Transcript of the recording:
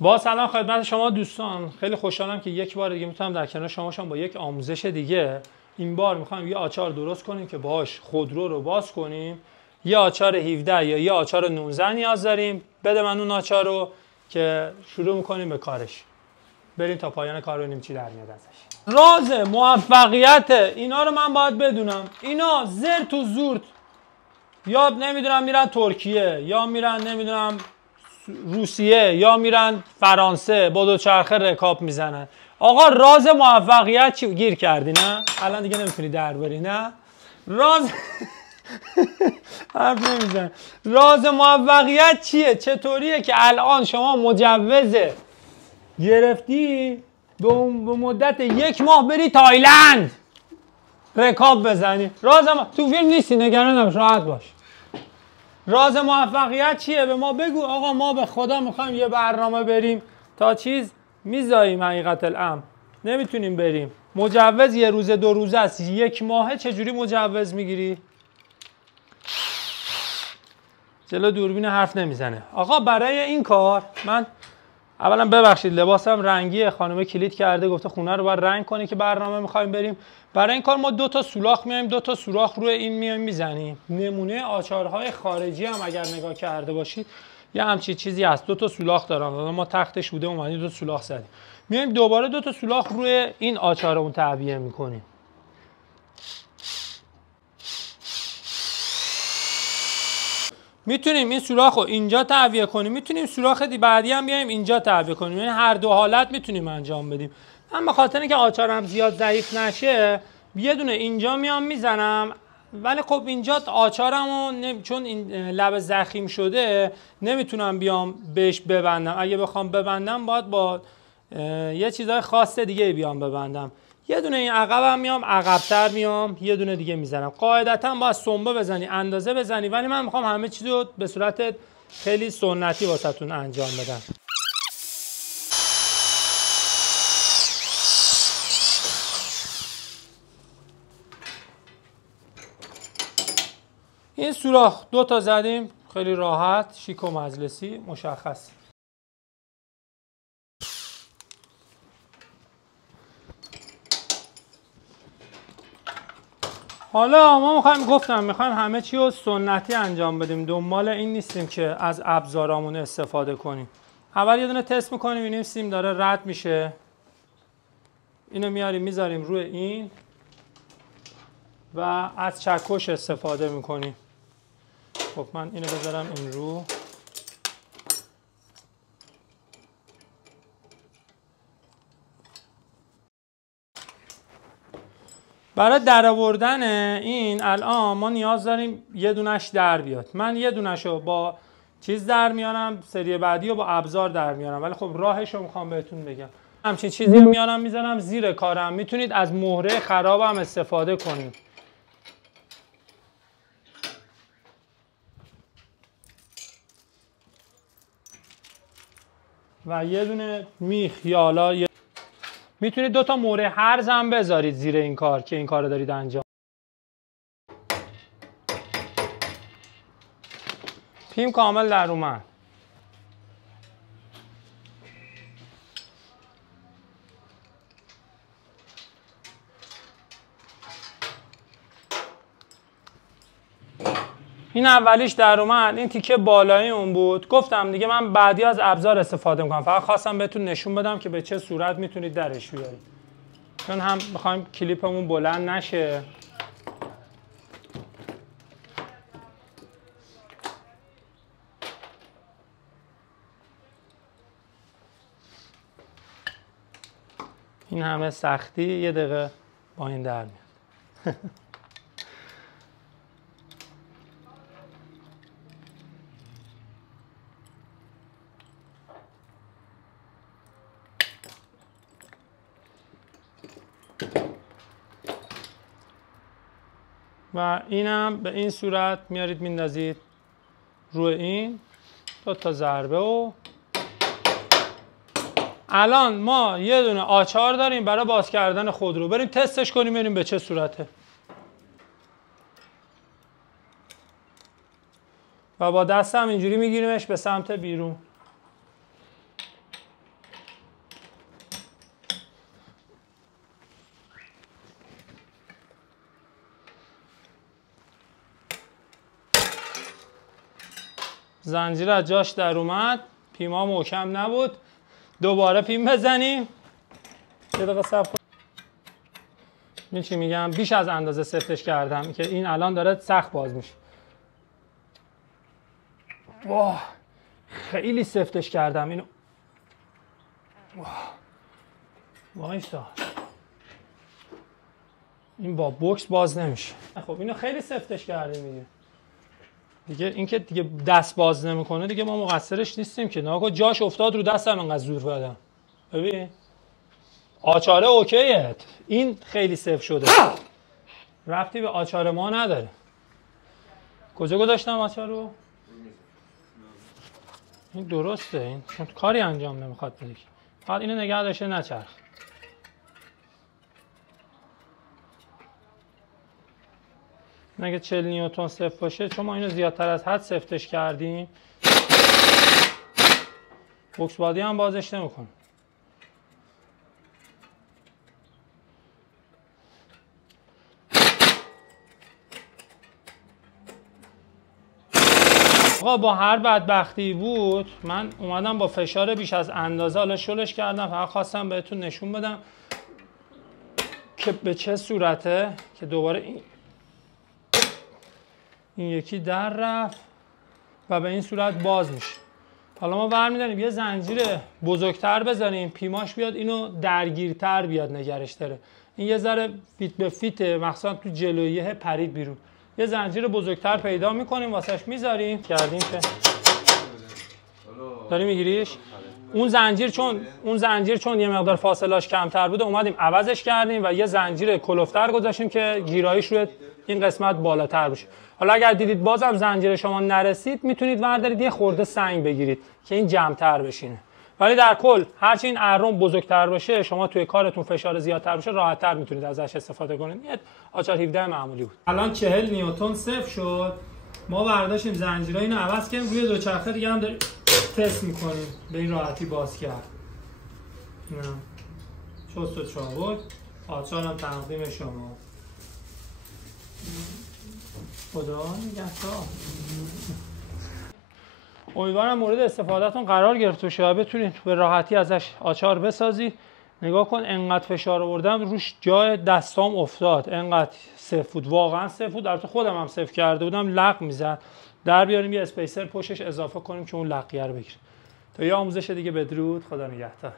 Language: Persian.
با سلام خدمت شما دوستان، خیلی خوشحالم که یک بار دیگه میتونم در کنار شما با یک آموزش دیگه. این بار میخوایم یه آچار درست کنیم که باهاش خودرو رو باز کنیم. یه آچار 17 یا یه آچار 19 نیاز داریم. بده من اون آچار رو که شروع میکنیم به کارش. بریم تا پایان کار ببینیم چی در میاد ازش. راز موفقیت اینا رو من باید بدونم. اینا زرت و زورت یا نمیدونم میرن ترکیه یا میرن نمیدونم روسیه یا میرن فرانسه با دوچرخه رکاب میزنن. آقا راز موفقیت چی؟ گیر کردی نه؟ الان دیگه نمیتونی در بری نه؟ راز حرف نمیزن. راز موفقیت چیه؟ چطوریه که الان شما مجوز گرفتی به مدت 1 ماه بری تایلند رکاب بزنی؟ تو فیلم نیستی، نگران نباش، راحت باش. راز موفقیت چیه؟ به ما بگو. آقا ما به خدا میخوایم یه برنامه بریم تا چیز میذاریم، حقیقت الامر نمیتونیم بریم. مجوز 1 روزه 2 روزه است، 1 ماهه چجوری مجوز میگیری؟ جلو دوربین حرف نمیزنه. آقا برای این کار من اولا ببخشید لباسم رنگیه، خانم کلید کرده گفته خونه رو باید رنگ کنی که برنامه میخوایم بریم. برای این کار ما 2 تا سوراخ میایم، 2 تا سوراخ روی این میایم میزنیم. نمونه آچارهای خارجی هم اگر نگاه کرده باشید یه همچین چیزی هست، 2 تا سوراخ دارن. ما تختش بوده اومدیم 2 تا سوراخ زدیم. میایم دوباره 2 تا سوراخ روی این آچارمون تعبیه میکنیم. میتونیم این سوراخ رو اینجا تعبیه کنیم، میتونیم سوراخ بعدی هم بیایم اینجا تعبیه کنیم. یعنی هر دو حالت میتونیم انجام بدیم. من به خاطر اینکه آچارم زیاد ضعیف نشه یه دونه اینجا میام میزنم، ولی خب اینجا آچارمو چون این لب زخیم شده نمیتونم بیام بهش ببندم. اگه بخوام ببندم باید با یه چیزای خاص دیگه بیام ببندم. یه دونه این عقبم میام عقب‌تر میام یه دونه دیگه میزنم. قاعدتاً باید سنبه بزنی، اندازه بزنی، ولی من میخوام همه چیز رو به صورت خیلی سنتی واسهتون انجام بدم. این سوراخ 2 تا زدیم، خیلی راحت، شیک و مجلسی، مشخص. حالا ما میخوایم همه چی رو سنتی انجام بدیم. دنبال این نیستیم که از ابزارامون استفاده کنیم. اول یه دونه تست میکنیم ببینیم سیم داره رد میشه. اینو میاریم میذاریم روی این و از چکش استفاده میکنیم. خب من اینو بذارم این رو. برای درآوردن این الان ما نیاز داریم یه دونش در بیاد. من یه دونشو با چیز در میارم، سری بعدی رو با ابزار در میارم، ولی خب راهش رو میخوام بهتون بگم. همچین چیزی رو میارم میزنم زیر کارم. میتونید از مهره خراب هم استفاده کنید. و یه دونه میخ یا حالا میتونید 2 تا مهره هرز هم بذارید زیر این کار که این کار رو دارید انجام. پیم کامل در اومد. این اولیش در اومد. این تیکه بالایی اون بود. گفتم دیگه من بعدی از ابزار استفاده میکنم. فقط خواستم بهتون نشون بدم که به چه صورت میتونید درش بیارید. چون هم میخوایم کلیپمون بلند نشه. این همه سختی 1 دقیقه با این در میاد. و اینم به این صورت میارید میندازید روی این 2 تا ضربه. و الان ما یه دونه آچار داریم برای باز کردن خودرو. بریم تستش کنیم ببینیم به چه صورته. و با دستم اینجوری میگیریمش به سمت بیرون. زنجیر از جاش در اومد، پیما محکم نبود. دوباره پیم بزنیم. یه دقیقه صبر کن. این چی میگم؟ بیش از اندازه سفتش کردم که این الان داره سخت باز میشه. واه خیلی سفتش کردم اینو. وایسا، این با بوکس باز نمیشه. خب اینو خیلی سفتش کردیم دیگه اینکه دیگه دست باز نمیکنه دیگه ما مقصرش نیستیم که. ناگه جاش افتاد رو دستم انقدر زور بدم. ببین آچاره اوکیه، این خیلی سفت شده، ربطی به آچار ما نداره. کجا گذاشتم آچار رو؟ این درسته، این چون کاری انجام نمیخواد بده. فقط اینو نگه داشته نچرخ. اگه 40 نیوتن سفت باشه، چون ما اینو زیادتر از حد سفتش کردیم، بوکس بادی هم بازش نمیکنه. آقا با هر بدبختی بود من اومدم با فشار بیش از اندازه حالا شلش کردم. فقط خواستم بهتون نشون بدم که به چه صورته که دوباره این یکی در رفت و به این صورت باز میشه. حالا ما برمی‌داریم یه زنجیر بزرگتر بزنیم، پیماش بیاد اینو درگیرتر بیاد نگرش داره. این یه ذره فیت به فیته، مخصوصا تو جلویه پرید بیرون. یه زنجیر بزرگتر پیدا میکنیم واسش میذاریم. کردیم که داری میگیریش. اون زنجیر چون یه مقدار فاصله‌اش کمتر بوده اومدیم عوضش کردیم و یه زنجیر کلفتر گذاشتیم که گیراییش روی این قسمت بالاتر بشه. حالا اگر دیدید بازم زنجیر شما نرسید میتونید وردارید یه خورده سنگ بگیرید که این جمع‌تر بشینه. ولی در کل هرچی این اهرم بزرگتر باشه، شما توی کارتون فشار زیادتر باشه، راحت‌تر میتونید ازش استفاده کنید. یه آچار 17 معمولی بود. الان 40 نیوتن صفر شد. ما برداشتیم زنجیرای اینو عوض کردیم، روی دوچرخه دیگه هم داریم تست می‌کنیم. به این راحتی باز کرد. نه. چست و چابک. آچارم تقدیم شما. خدا نگهدار. امیدوارم مورد استفادهتون قرار گرفته باشه و بتونید به راحتی ازش آچار بسازید. نگاه کن انقدر فشار آوردم روش جای دستام افتاد، انقدر سفت بود، واقعا سفت بود. البته خودم هم سفت کرده بودم، لق میزد. در بیاریم یه اسپیسر پشتش اضافه کنیم که اون لقیه رو بگیره. تا یه آموزش دیگه، بدرود، خدا نگهدار.